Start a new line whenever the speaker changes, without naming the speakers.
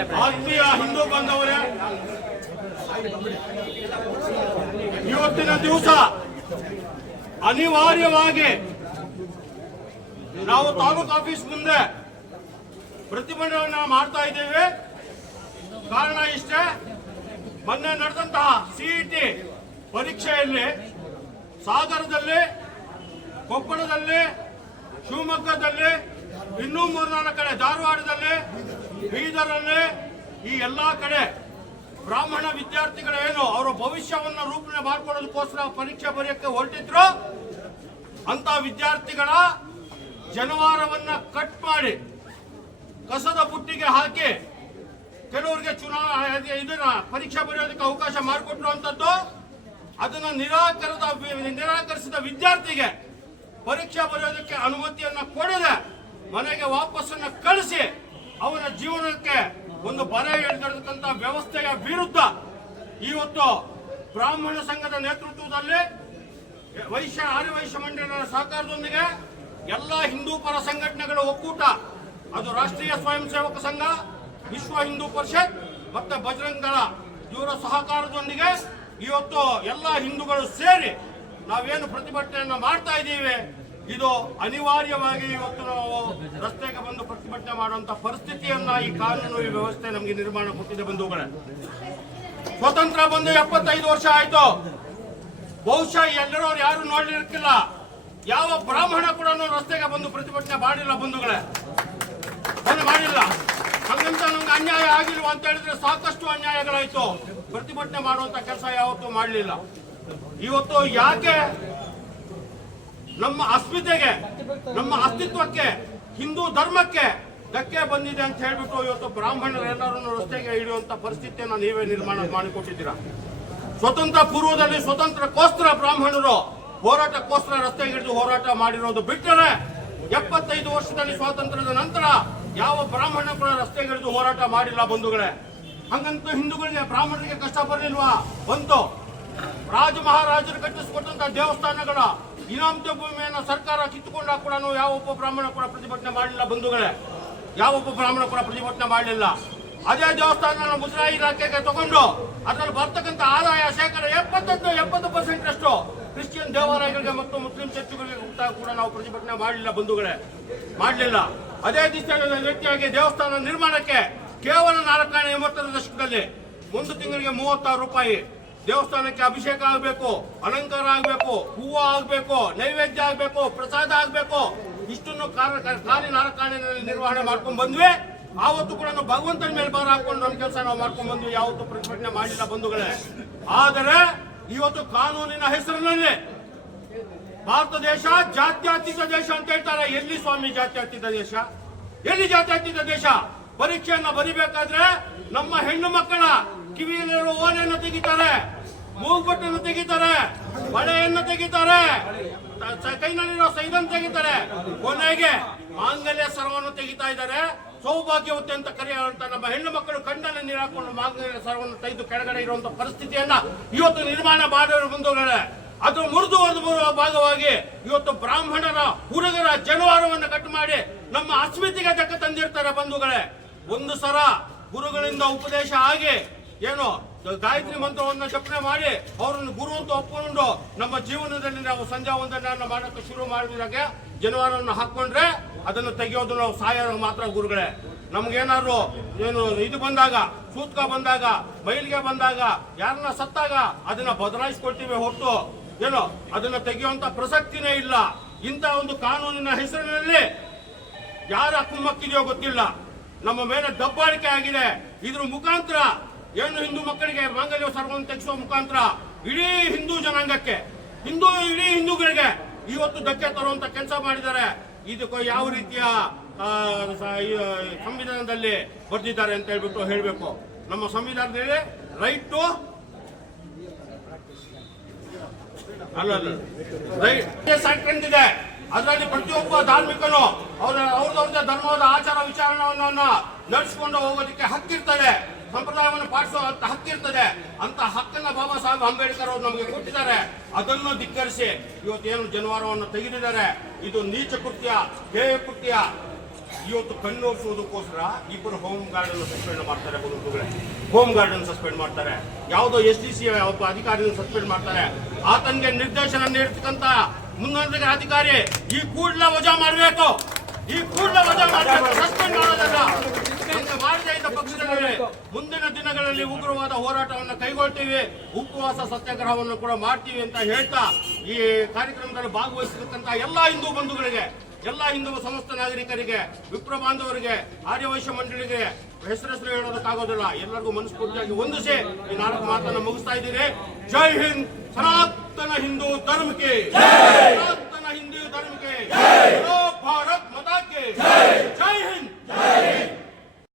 ಆತ್ಮೀಯ ಹಿಂದೂ ಬಾಂಧವರೇ, ಇವತ್ತಿನ ದಿವಸ ಅನಿವಾರ್ಯವಾಗಿ ನಾವು ತಾಲೂಕು ಆಫೀಸ್ ಮುಂದೆ ಪ್ರತಿಭಟನೆಯನ್ನ ಮಾಡ್ತಾ ಇದ್ದೇವೆ. ಕಾರಣ ಇಷ್ಟೇ, ಮೊನ್ನೆ ನಡೆದಂತಹ ಸಿಇಟಿ ಪರೀಕ್ಷೆಯಲ್ಲಿ ಸಾಗರದಲ್ಲಿ, ಕೊಪ್ಪಳದಲ್ಲಿ, ಶಿವಮೊಗ್ಗದಲ್ಲಿ, ಇನ್ನೂ ಮೂರ್ನಾಲ್ಕು ಕಡೆ ಧಾರವಾಡದಲ್ಲಿ ಬೀದರಲ್ಲಿ ಈ ಎಲ್ಲಾ ಕಡೆ ಬ್ರಾಹ್ಮಣ ವಿದ್ಯಾರ್ಥಿಗಳೇನು ಅವರ ಭವಿಷ್ಯವನ್ನ ರೂಪಣೆ ಮಾಡ್ಕೊಳ್ಳೋದಕ್ಕೋಸ್ಕರ ಪರೀಕ್ಷೆ ಬರೆಯಕ್ಕೆ ಹೊರಟಿದ್ರು ಅಂತ ವಿದ್ಯಾರ್ಥಿಗಳ ಜನವಾರವನ್ನ ಕಟ್ ಮಾಡಿ ಕಸದ ಬುಟ್ಟಿಗೆ ಹಾಕಿ ಕೆಲವರಿಗೆ ಚುನಾವಣೆ ಇದನ್ನ ಪರೀಕ್ಷೆ ಬರೆಯೋದಕ್ಕೆ ಅವಕಾಶ ಮಾಡಿಕೊಟ್ರು ಅಂತದ್ದು, ಅದನ್ನ ನಿರಾಕರದ ನಿರಾಕರಿಸಿದ ವಿದ್ಯಾರ್ಥಿಗೆ ಪರೀಕ್ಷೆ ಬರೆಯೋದಕ್ಕೆ ಅನುಮತಿಯನ್ನ ಕೊಡದೆ ಮನೆಗೆ ವಾಪಸ್ಸನ್ನ ಕಳಿಸಿ ಅವನ ಜೀವನಕ್ಕೆ ಒಂದು ಬರ ಎಳೆದಿರತಕ್ಕಂತ ವ್ಯವಸ್ಥೆಯ ವಿರುದ್ಧ ಇವತ್ತು ಬ್ರಾಹ್ಮಣ ಸಂಘದ ನೇತೃತ್ವದಲ್ಲಿ ವೈಶ್ಯ ಆರ್ಯವೈಶ್ಯ ಮಂಡಳಿಯ ಸಹಕಾರದೊಂದಿಗೆ ಎಲ್ಲ ಹಿಂದೂ ಪರ ಸಂಘಟನೆಗಳ ಒಕ್ಕೂಟ, ಅದು ರಾಷ್ಟ್ರೀಯ ಸ್ವಯಂ ಸೇವಕ ಸಂಘ, ವಿಶ್ವ ಹಿಂದೂ ಪರಿಷತ್ ಮತ್ತೆ ಬಜರಂಗ ದಳ ಇವರ ಸಹಕಾರದೊಂದಿಗೆ ಇವತ್ತು ಎಲ್ಲ ಹಿಂದೂಗಳು ಸೇರಿ ನಾವೇನು ಪ್ರತಿಭಟನೆಯನ್ನು ಮಾಡ್ತಾ ಇದ್ದೀವಿ ಇದು ಅನಿವಾರ್ಯವಾಗಿ ಇವತ್ತು ನಾವು ರಸ್ತೆಗೆ ಬಂದು ಪ್ರತಿಭಟನೆ ಮಾಡುವಂತ ಪರಿಸ್ಥಿತಿಯನ್ನ ಈ ಕಾನೂನು ಈ ವ್ಯವಸ್ಥೆ ನಮಗೆ ನಿರ್ಮಾಣ ಕೊಟ್ಟಿದೆ ಬಂಧುಗಳೇ. ಸ್ವತಂತ್ರ ಬಂದು ಎಪ್ಪತ್ತೈದು ವರ್ಷ ಆಯ್ತು. ಬಹುಶಃ ಎಲ್ಲರೂ ಯಾರು ನೋಡ್ಲಿಕ್ಕಿಲ್ಲ. ಯಾವ ಬ್ರಾಹ್ಮಣ ಕೂಡ ರಸ್ತೆಗೆ ಬಂದು ಪ್ರತಿಭಟನೆ ಮಾಡಿಲ್ಲ ಬಂಧುಗಳೇ. ಬಂದು ಮಾಡಿಲ್ಲ. ಹಂಗಂತ ನಮ್ಗೆ ಅನ್ಯಾಯ ಆಗಿಲ್ವ ಅಂತ ಹೇಳಿದ್ರೆ ಸಾಕಷ್ಟು ಅನ್ಯಾಯಗಳಾಯ್ತು. ಪ್ರತಿಭಟನೆ ಮಾಡುವಂತ ಕೆಲಸ ಯಾವತ್ತೂ ಮಾಡಲಿಲ್ಲ. ಇವತ್ತು ಯಾಕೆ ನಮ್ಮ ಅಸ್ಮಿತೆಗೆ, ನಮ್ಮ ಅಸ್ತಿತ್ವಕ್ಕೆ, ಹಿಂದೂ ಧರ್ಮಕ್ಕೆ ಧಕ್ಕೆ ಬಂದಿದೆ ಅಂತ ಹೇಳ್ಬಿಟ್ಟು ಇವತ್ತು ಬ್ರಾಹ್ಮಣರೆಲ್ಲರನ್ನು ರಸ್ತೆಗೆ ಇಡುವಂತ ಪರಿಸ್ಥಿತಿಯನ್ನು ನೀವೇ ನಿರ್ಮಾಣ ಮಾಡಿಕೊಟ್ಟಿದ್ದೀರಾ? ಸ್ವತಂತ್ರ ಪೂರ್ವದಲ್ಲಿ ಸ್ವತಂತ್ರಕ್ಕೋಸ್ಕರ ಬ್ರಾಹ್ಮಣರು ಹೋರಾಟಕ್ಕೋಸ್ಕರ ರಸ್ತೆಗೆ ಹಿಡಿದು ಹೋರಾಟ ಮಾಡಿರೋದು ಬಿಟ್ಟರೆ ಎಪ್ಪತ್ತೈದು ವರ್ಷದಲ್ಲಿ ಸ್ವಾತಂತ್ರ್ಯದ ನಂತರ ಯಾವ ಬ್ರಾಹ್ಮಣ ಕೂಡ ರಸ್ತೆಗೆ ಹಿಡಿದು ಹೋರಾಟ ಮಾಡಿಲ್ಲ ಬಂಧುಗಳೇ. ಹಂಗಂತೂ ಹಿಂದೂಗಳಿಗೆ ಬ್ರಾಹ್ಮಣರಿಗೆ ಕಷ್ಟ ಬರಲಿಲ್ವಾ? ಬಂತು. ರಾಜ ಮಹಾರಾಜರು ಕಟ್ಟಿಸಿಕೊಟ್ಟಂತ ದೇವಸ್ಥಾನಗಳ ಇನಾಮತ ಭೂಮಿಯನ್ನು ಸರ್ಕಾರ ಕಿತ್ತುಕೊಂಡಾಗ ಕೂಡ ಯಾವ ಒಬ್ಬ ಬ್ರಾಹ್ಮಣ ಕೂಡ ಪ್ರತಿಭಟನೆ ಮಾಡಲಿಲ್ಲ, ಬಂಧುಗಳೇ. ಯಾವ ಒಬ್ಬ ಬ್ರಾಹ್ಮಣ ಕೂಡ ಪ್ರತಿಭಟನೆ ಮಾಡಲಿಲ್ಲ. ಅದೇ ದೇವಸ್ಥಾನ ಮುಜರಾಯಿ ಇಲಾಖೆಗೆ ತಗೊಂಡು ಅದರಲ್ಲಿ ಬರ್ತಕ್ಕಂಥ ಆದಾಯ ಶೇಕಡ ಎಪ್ಪತ್ತೊಂದು, ಎಪ್ಪತ್ತು ಪರ್ಸೆಂಟ್ ಅಷ್ಟು ಕ್ರಿಶ್ಚಿಯನ್ ದೇವಾಲಯಗಳಿಗೆ ಮತ್ತು ಮುಸ್ಲಿಂ ಚರ್ಚ್ಗಳಿಗೆ ಕೂಡ ನಾವು ಪ್ರತಿಭಟನೆ ಮಾಡಲಿಲ್ಲ, ಬಂಧುಗಳೇ. ಮಾಡಲಿಲ್ಲ. ಅದೇ ರೀತಿಯಾಗಿ ದೇವಸ್ಥಾನ ನಿರ್ಮಾಣಕ್ಕೆ ಕೇವಲ ನಾಲ್ಕನೇ ಎಂಬತ್ತರ ದಶಕದಲ್ಲಿ, ಒಂದು ತಿಂಗಳಿಗೆ ಮೂವತ್ತಾರು ರೂಪಾಯಿ ದೇವಸ್ಥಾನಕ್ಕೆ ಅಭಿಷೇಕ ಆಗಬೇಕು, ಅಲಂಕಾರ ಆಗಬೇಕು, ಹೂವು ಆಗಬೇಕು, ನೈವೇದ್ಯ ಆಗಬೇಕು, ಪ್ರಸಾದ ಆಗಬೇಕು, ಇಷ್ಟನ್ನು ಕಾರ್ಯ ನಾರಕಾಣಿನಲ್ಲಿ ನಿರ್ವಹಣೆ ಮಾಡ್ಕೊಂಡು ಬಂದ್ವಿ. ಆವತ್ತು ಕೂಡ ಭಗವಂತನ ಮೇಲೆ ಭಾರ ಹಾಕೊಂಡು ನಮ್ಮ ಕೆಲಸ ನಾವು ಮಾಡ್ಕೊಂಡು ಬಂದ್ವಿ. ಯಾವತ್ತು ಪ್ರತಿಭಟನೆ ಮಾಡಿಲ್ಲ ಬಂಧುಗಳೇ. ಆದರೆ ಇವತ್ತು ಕಾನೂನಿನ ಹೆಸರಿನಲ್ಲಿ ಭಾರತ ದೇಶ ಜಾತ್ಯತೀತ ದೇಶ ಅಂತ ಹೇಳ್ತಾರೆ. ಎಲ್ಲಿ ಸ್ವಾಮಿ ಜಾತ್ಯತೀತ ದೇಶ? ಎಲ್ಲಿ ಜಾತ್ಯತೀತ ದೇಶ? ಪರೀಕ್ಷೆಯನ್ನ ಬರಿಬೇಕಾದ್ರೆ ನಮ್ಮ ಹೆಣ್ಣು ಮಕ್ಕಳ ಕಿವಿಯಲ್ಲಿರೋ ಓಲೆಯನ್ನು ತೆಗಿತಾರೆ ಮೂಗುಬಟ್ಟನ್ನು ತೆಗಿತಾರೆ, ಬಳೆಯನ್ನು ತೆಗಿತಾರೆ ಕೈನಲ್ಲಿರೋ ಸೈದನ್ ತೆಗಿತಾರೆ. ಕೊನೆಗೆ ಮಾಂಗಲ್ಯ ಸರವನ್ನು ತೆಗಿತಾ ಇದ್ದಾರೆ. ಸೌಭಾಗ್ಯವತಿ ಅಂತ ಕರೆಯುವಂತ ನಮ್ಮ ಹೆಣ್ಣು ಮಕ್ಕಳು ಕಣ್ಣನ್ನು ನೀರಾಕೊಂಡು ಮಾಂಗಲ್ಯ ಸರವನ್ನು ತೆಗೆದು ಕೆಳಗಡೆ ಇರುವಂತ ಪರಿಸ್ಥಿತಿಯನ್ನ ಇವತ್ತು ನಿರ್ಮಾಣ ಮಾಡಿರೋ ಬಂಧುಗಳೇ, ಅದು ಮುರಿದು ಬರುವ ಭಾಗವಾಗಿ ಇವತ್ತು ಬ್ರಾಹ್ಮಣರ ಹುಡುಗರ ಜನವಾರವನ್ನು ಕಟ್ ಮಾಡಿ ನಮ್ಮ ಅಸ್ಮಿತಿಗೆ ತಕ್ಕ ತಂದಿರ್ತಾರೆ ಬಂಧುಗಳೇ. ಒಂದು ಸರ ಗುರುಗಳಿಂದ ಉಪದೇಶ ಆಗಿ ಏನು ಗಾಯತ್ರಿ ಮಂತ್ರವನ್ನು ಜಪನೆ ಮಾಡಿ ಅವರನ್ನು ಗುರು ಅಂತ ಒಪ್ಪಿಕೊಂಡು ನಮ್ಮ ಜೀವನದಲ್ಲಿ ನಾವು ಸಂಧ್ಯಾ ವಂದನೆಯನ್ನು ಮಾಡೋಕೆ ಶುರು ಮಾಡಿದಾಗ ಜನವಾರವನ್ನು ಹಾಕೊಂಡ್ರೆ ಅದನ್ನು ತೆಗೆಯೋದು ನಾವು ಸಾಯೋರು ಮಾತ್ರ ಗುರುಗಳೇ. ನಮ್ಗೇನಾದ್ರು ಏನು ಇದು ಬಂದಾಗ, ಸೂತ್ಕ ಬಂದಾಗ, ಮೈಲಿಗೆ ಬಂದಾಗ, ಯಾರನ್ನ ಸತ್ತಾಗ ಅದನ್ನ ಬದಲಾಯಿಸ್ಕೊಳ್ತೀವಿ ಹೊರತು. ಏನು, ಅದನ್ನ ತೆಗೆಯುವಂತ ಪ್ರಸಕ್ತಿನೇ ಇಲ್ಲ. ಇಂಥ ಒಂದು ಕಾನೂನಿನ ಹೆಸರಿನಲ್ಲಿ ಯಾರ ಕುಮ್ಮಕ್ಕಿದೆಯೋ ಗೊತ್ತಿಲ್ಲ. ನಮ್ಮ ಮೇಲೆ ದಬ್ಬಾಳಿಕೆ ಆಗಿದೆ. ಇದ್ರ ಮುಖಾಂತರ ಏನು ಹಿಂದೂ ಮಕ್ಕಳಿಗೆ ಮಾಂಗಲ್ಯ ಸರ್ವವನ್ನು ತೆಗೆಸುವ ಮುಖಾಂತರ ಇಡೀ ಹಿಂದೂ ಜನಾಂಗಕ್ಕೆ, ಹಿಂದೂ ಇಡೀ ಹಿಂದೂಗಳಿಗೆ ಇವತ್ತು ಧಕ್ಕೆ ತರುವಂತ ಕೆಲಸ ಮಾಡಿದ್ದಾರೆ. ಇದಕ್ಕೆ ಯಾವ ರೀತಿಯ ಸಂವಿಧಾನದಲ್ಲಿ ಬರೆದಿದ್ದಾರೆ ಅಂತ ಹೇಳ್ಬಿಟ್ಟು ಹೇಳಬೇಕು. ನಮ್ಮ ಸಂವಿಧಾನದಲ್ಲಿ ರೈಟ್ ಟು ಅಲ್ಲ ಇದೆ. ಅದರಲ್ಲಿ ಪ್ರತಿಯೊಬ್ಬ ಧಾರ್ಮಿಕನು ಅವರ ಅವ್ರದವ್ರದ್ದೇ ಧರ್ಮದ ಆಚಾರ ವಿಚಾರಣವನ್ನ ನಡೆಸಿಕೊಂಡು ಹೋಗೋದಕ್ಕೆ ಹಕ್ಕಿರ್ತದೆ. ಸಂಪ್ರದಾಯವನ್ನು ಅಂತ ಹಕ್ಕಿರ್ತದೆ ಅಂತ ಹಕ್ಕನ್ನ ಬಾಬಾ ಸಾಹೇಬ್ ಅಂಬೇಡ್ಕರ್ ಅವರು ನಮಗೆ ಕೊಟ್ಟಿದ್ದಾರೆ. ಅದನ್ನು ಧಿಕ್ಕರಿಸಿ ಇವತ್ತೇನು ಜನವಾರವನ್ನು ತೆಗೆದಿದ್ದಾರೆ. ಇದು ನೀಚ ಕೃತ್ಯ ಹೇಯ ಕೃತ್ಯ. ಇವತ್ತು ಕಣ್ಣೋರಿಸುವುದಕ್ಕೋಸ್ಕರ ಇಬ್ಬರು ಹೋಮ್ ಗಾರ್ಡನ್ ಸಸ್ಪೆಂಡ್ ಮಾಡ್ತಾರೆ ಬಂಧುಗಳೇ ಹೋಮ್ ಗಾರ್ಡನ್ ಸಸ್ಪೆಂಡ್ ಮಾಡ್ತಾರೆ. ಯಾವುದೋ ಎಸ್ ಡಿ ಸಿ ಒಬ್ಬ ಅಧಿಕಾರಿಯನ್ನು ಸಸ್ಪೆಂಡ್ ಮಾಡ್ತಾರೆ. ಆತನಿಗೆ ನಿರ್ದೇಶನ ನೀಡತಕ್ಕಂತ ಮುಂದಿನ ಅಧಿಕಾರಿ ಈ ಕೂಡಲೇ ವಜಾ ಮಾಡಬೇಕು. ಈ ಪೂರ್ಣ ವಜಾ ಮಾಡಬೇಕು ಸಸ್ಪೆಂಡ್ ಮಾಡೋದಲ್ಲ ಮುಂದಿನ ದಿನಗಳಲ್ಲಿ ಉಗ್ರವಾದ ಹೋರಾಟವನ್ನು ಕೈಗೊಳ್ತೀವಿ. ಉಪವಾಸ ಸತ್ಯಾಗ್ರಹವನ್ನು ಕೂಡ ಮಾಡ್ತೀವಿ ಅಂತ ಹೇಳ್ತಾ ಈ ಕಾರ್ಯಕ್ರಮದಲ್ಲಿ ಭಾಗವಹಿಸಿರ್ತಕ್ಕಂಥ ಎಲ್ಲಾ ಹಿಂದೂ ಬಂಧುಗಳಿಗೆ, ಎಲ್ಲ ಹಿಂದೂ ಸಮಸ್ತ ನಾಗರಿಕರಿಗೆ, ವಿಪ್ರ ಬಾಂಧವರಿಗೆ, ಆರ್ಯವೈಶ್ಯ ಮಂಡಳಿಗೆ ಹೆಸರು ಹೇಳೋದಕ್ಕಾಗೋದಿಲ್ಲ. ಎಲ್ಲರಿಗೂ ಮನಸ್ಫೂರ್ತಿಯಾಗಿ ಹೊಂದಿಸಿ ಈ ನಾಲ್ಕು ಮಾತನ್ನು ಮುಗಿಸ್ತಾ ಇದ್ದೀರಿ ಜೈ ಹಿಂದ್, ಸನಾತನ ಹಿಂದೂ ಧರ್ಮಕ್ಕೆ জয়